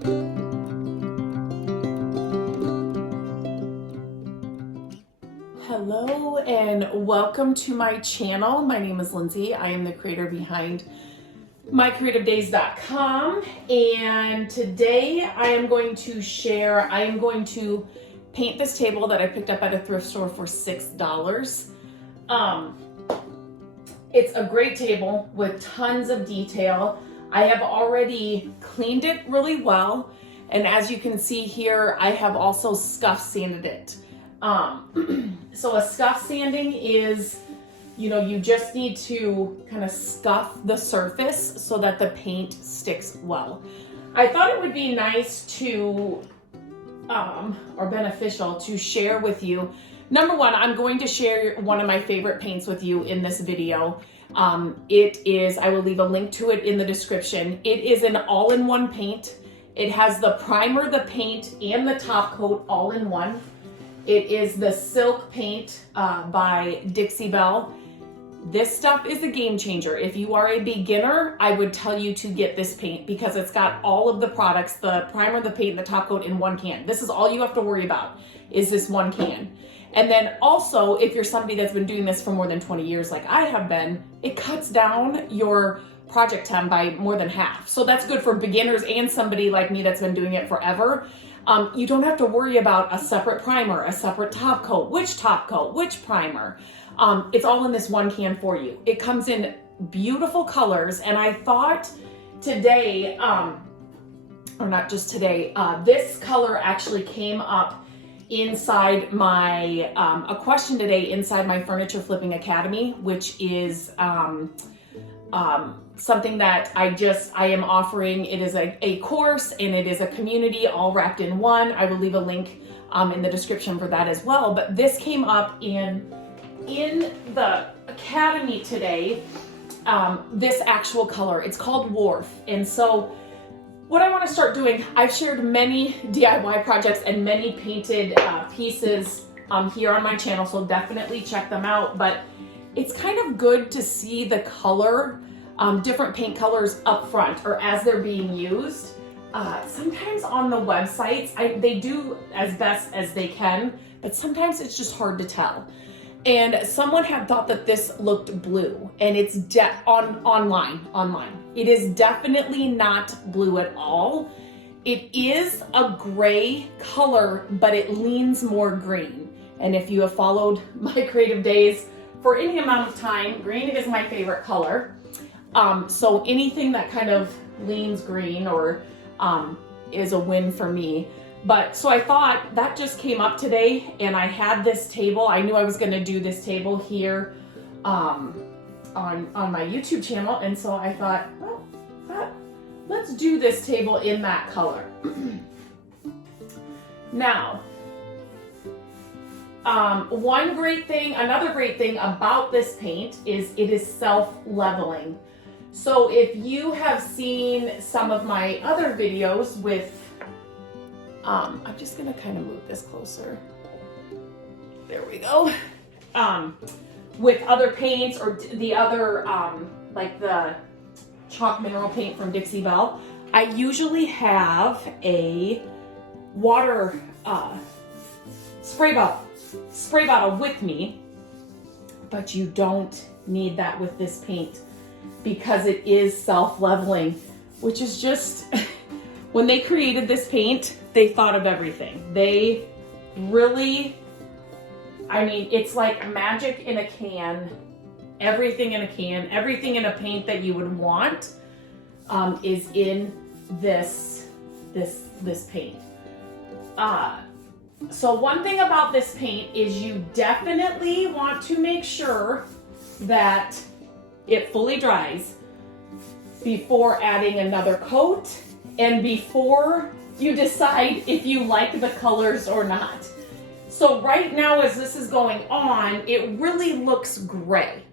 Hello and welcome to my channel. My name is Lindsay. I am the creator behind MyCreativeDays.com, and today I am going to paint this table that I picked up at a thrift store for $6. It's a great table with tons of detail. I have already cleaned it really well, and as you can see here, I have also scuff sanded it. So a scuff sanding is, you just need to kind of scuff the surface so that the paint sticks well. I thought it would be nice to, or beneficial to share with you. Number one, I'm going to share one of my favorite paints with you in this video. I will leave a link to it in the description. It is an all-in-one paint. It has the primer, the paint, and the top coat all in one. It is the Silk paint by Dixie Belle. This stuff is a game changer. If you are a beginner, I would tell you to get this paint because it's got all of the products, the primer, the paint, and the top coat in one can. This is all you have to worry about is this one can. And then also, if you're somebody that's been doing this for more than 20 years like I have been, it cuts down your project time by more than half. So that's good for beginners and somebody like me that's been doing it forever. You don't have to worry about a separate primer, a separate top coat, which primer. It's all in this one can for you. It comes in beautiful colors, and I thought today, or not just today, this color actually came up inside my, a question today inside my Furniture Flipping Academy, which is something that I am offering. It is a course, and it is a community all wrapped in one. I will leave a link in the description for that as well. But this came up in the academy today, this actual color. It's called Wharf. And so what I want to start doing, I've shared many DIY projects and many painted pieces here on my channel, so definitely check them out. But it's kind of good to see the color, different paint colors up front or as they're being used. Sometimes on the websites, they do as best as they can, but sometimes it's just hard to tell. And someone had thought that this looked blue, and it's online. It is definitely not blue at all. It is a gray color, but it leans more green. And if you have followed my creative days for any amount of time, green is my favorite color. So anything that kind of leans green or is a win for me. But so I thought that just came up today, and I had this table. I knew I was going to do this table here on my YouTube channel, and so I thought, well, let's do this table in that color. Now, another great thing about this paint is it is self-leveling. So if you have seen some of my other videos with, I'm just gonna kind of move this closer. There we go. With other paints or the other, like the chalk mineral paint from Dixie Belle, I usually have a water spray bottle with me, but you don't need that with this paint because it is self-leveling, which is just, when they created this paint, they thought of everything. They really, it's like magic in a can. Everything in a can, everything in a paint that you would want is in this paint. So one thing about this paint is you definitely want to make sure that it fully dries before adding another coat and before you decide if you like the colors or not. So right now, as this is going on, it really looks gray.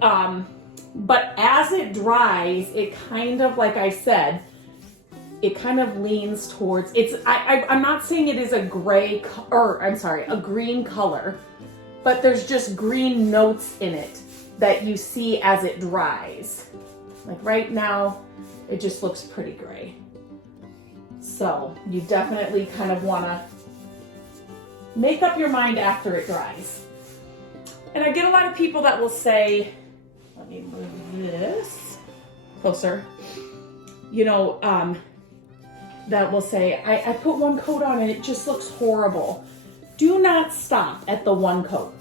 But as it dries, it kind of, like I said, it kind of leans towards, I'm not saying it is a a green color, but there's just green notes in it that you see as it dries. Like right now, it just looks pretty gray. So you definitely kind of want to make up your mind after it dries. And I get a lot of people that will say, let me move this closer, that will say, I put one coat on and it just looks horrible. Do not stop at the one coat.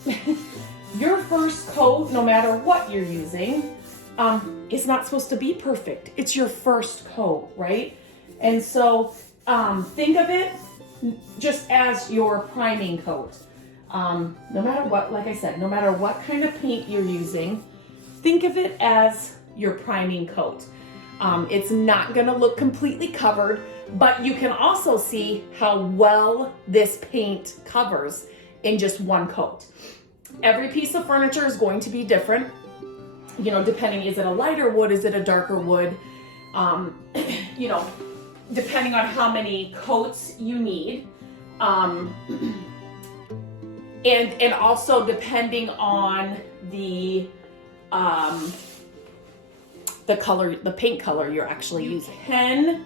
Your first coat, no matter what you're using, is not supposed to be perfect. It's your first coat, right? And so think of it just as your priming coat. No matter what, like I said, no matter what kind of paint you're using, think of it as your priming coat. It's not gonna look completely covered, but you can also see how well this paint covers in just one coat. Every piece of furniture is going to be different, depending, is it a lighter wood, is it a darker wood, depending on how many coats you need, and also depending on the color, the paint color you're actually using. You can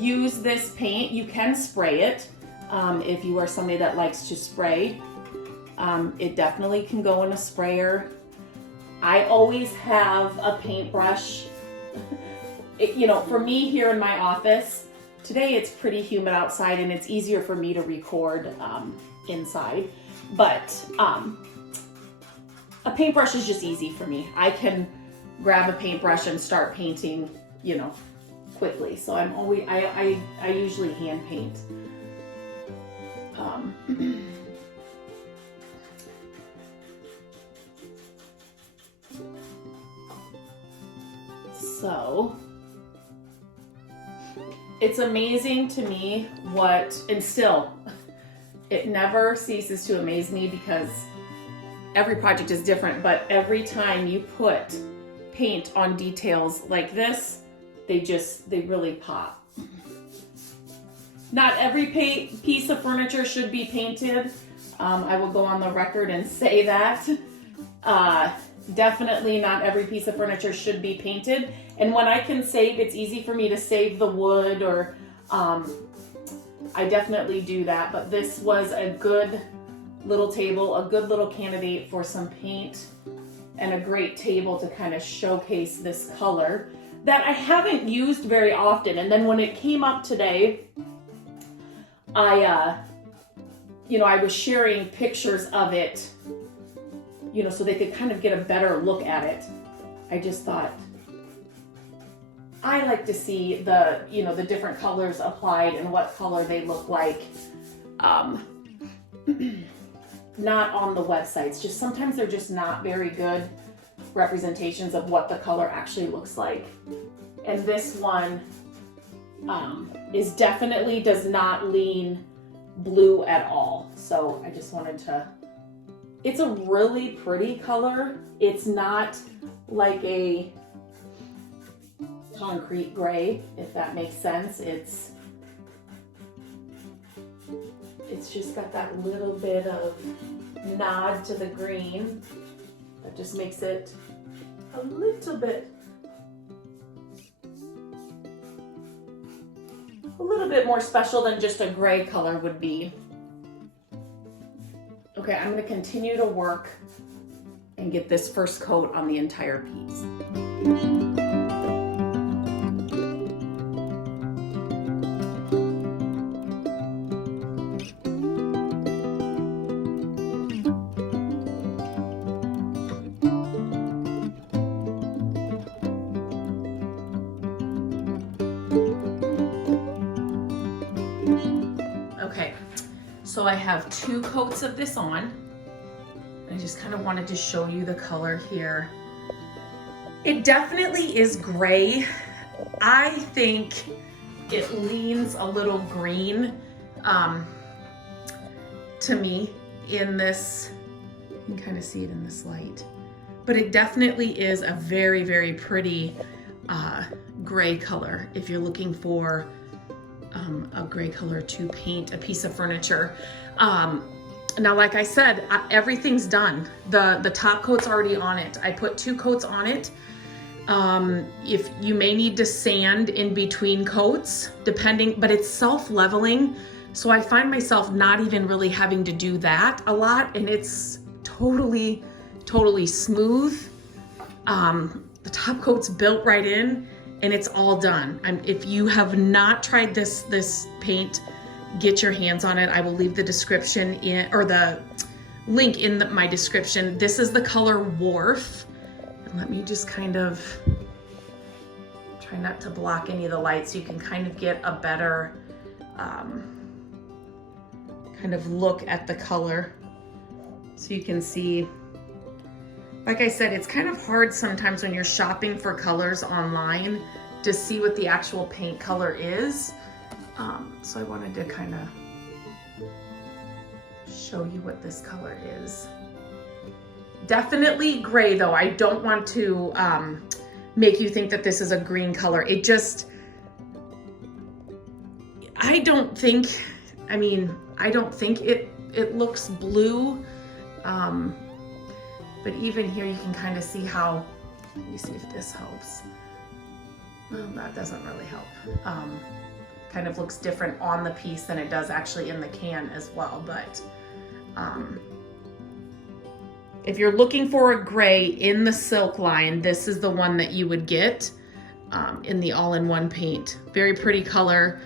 use this paint, you can spray it, if you are somebody that likes to spray. It definitely can go in a sprayer. I always have a paintbrush. For me here in my office, today it's pretty humid outside and it's easier for me to record inside, but a paintbrush is just easy for me. I can grab a paintbrush and start painting, quickly. So I usually hand paint. So it's amazing to me and still, it never ceases to amaze me because every project is different, but every time you put paint on details like this, they really pop. Not every piece of furniture should be painted. I will go on the record and say that. Definitely not every piece of furniture should be painted. And when I can save, it's easy for me to save the wood, or I definitely do that. But this was a good little table, a good little candidate for some paint, and a great table to kind of showcase this color that I haven't used very often. And then when it came up today, I was sharing pictures of it, so they could kind of get a better look at it. I just thought, I like to see the different colors applied and what color they look like. Not on the websites, just sometimes they're just not very good representations of what the color actually looks like. And this one does not lean blue at all. So I just wanted to, it's a really pretty color. It's not like a concrete gray, if that makes sense. It's just got that little bit of nod to the green that just makes it a little bit more special than just a gray color would be. Okay, I'm going to continue to work and get this first coat on the entire piece. Okay, so I have 2 coats of this on. I just kind of wanted to show you the color here. It definitely is gray. I think it leans a little green to me in this. You can kind of see it in this light. But it definitely is a very, very pretty gray color if you're looking for a gray color to paint a piece of furniture. Now, like I said, everything's done. The top coat's already on it. I put 2 coats on it. If you may need to sand in between coats, depending, but it's self-leveling. So I find myself not even really having to do that a lot, and it's totally smooth. The top coat's built right in, and it's all done. If you have not tried this paint, get your hands on it. I will leave the description in, or the link in my description. This is the color Wharf. And let me just kind of try not to block any of the light so you can kind of get a better kind of look at the color. So you can see, like I said, it's kind of hard sometimes when you're shopping for colors online to see what the actual paint color is. So I wanted to kind of show you what this color is. Definitely gray though. I don't want to make you think that this is a green color. It just, I don't think it looks blue. But even here you can kind of see how, let me see if this helps. Well, that doesn't really help. Kind of looks different on the piece than it does actually in the can as well. But if you're looking for a gray in the silk line, this is the one that you would get in the all-in-one paint. Very pretty color.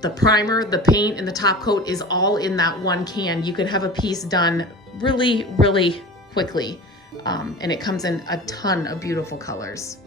The primer, the paint, and the top coat is all in that one can. You could have a piece done really quickly, and it comes in a ton of beautiful colors.